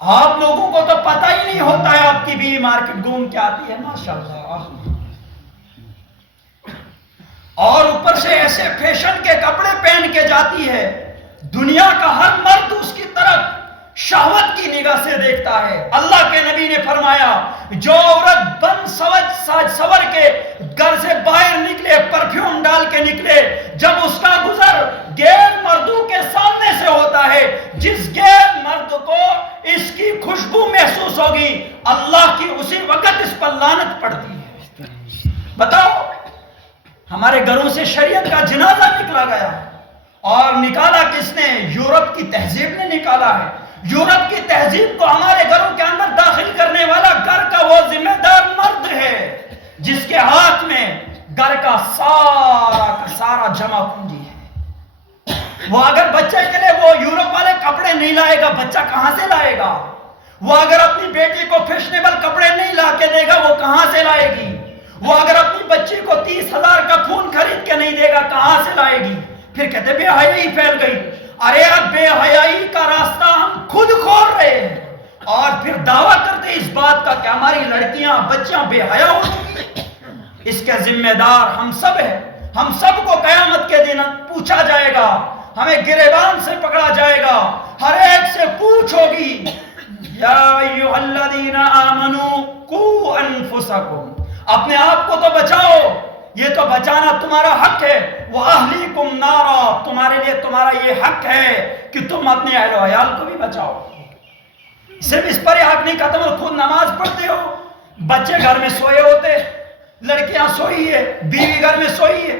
آپ لوگوں کو تو پتہ ہی نہیں ہوتا ہے آپ کی بیوی مارکیٹ گھوم کے آتی ہے ماشاءاللہ، اور اوپر سے ایسے فیشن کے کپڑے پہن کے جاتی ہے، دنیا کا ہر مرد اس کی طرف شہوت کی نگاہ سے دیکھتا ہے۔ اللہ کے نبی نے فرمایا جو عورت بن سج سور کے گھر سے باہر نکلے، پرفیوم ڈال کے نکلے، جب اس کا گزر غیر مردوں کے سامنے سے ہوتا ہے، جس غیر مرد کو اس کی خوشبو محسوس ہوگی، اللہ کی اسی وقت اس پر لعنت پڑتی ہے۔ بتاؤ، ہمارے گھروں سے شریعت کا جنازہ نکلا گیا، اور نکالا کس نے؟ یورپ کی تہذیب نے نکالا ہے۔ یورپ کی تہذیب کو ہمارے گھروں کے اندر داخل کرنے والا گھر کا وہ ذمہ دار مرد ہے جس کے ہاتھ میں گھر کا سارا جمع پونجی ہے۔ وہ اگر بچے کے لیے وہ یورپ والے کپڑے نہیں لائے گا، بچہ کہاں سے لائے گا؟ وہ اگر اپنی بیٹی کو فیشنیبل کپڑے نہیں لا کے دے گا، وہ کہاں سے لائے گی؟ وہ اگر اپنی بچی کو 30,000 کا فون خرید کے نہیں دے گا، کہاں سے لائے گی؟ پھر کہتے بے حیائی پھیل گئی۔ ارے اب بے حیائی کا راستہ ہم خود کھول رہے ہیں، اور پھر دعویٰ کرتے اس بات کا کہ ہماری لڑکیاں بچیاں بے حیا ہو چکی ہیں۔ اس کے ذمہ دار ہم سب ہیں۔ ہم سب کو قیامت کے دن پوچھا جائے گا، ہمیں گریبان سے پکڑا جائے گا، ہر ایک سے پوچھ ہوگی، یا ایھا الذین آمنوا قوا انفسکم، اپنے آپ کو تو بچاؤ، یہ تو بچانا تمہارا حق ہے، وَأَهْلِكُمْ نَارًا، تمہارے لیے تمہارا یہ حق ہے کہ تم اپنے اہل و عیال کو بھی بچاؤ۔ صرف اس پر حق نہیں ختم ہو، خود نماز پڑھتے ہو، بچے گھر میں سوئے ہوتے، لڑکیاں سوئی ہے، بیوی گھر میں سوئی ہے،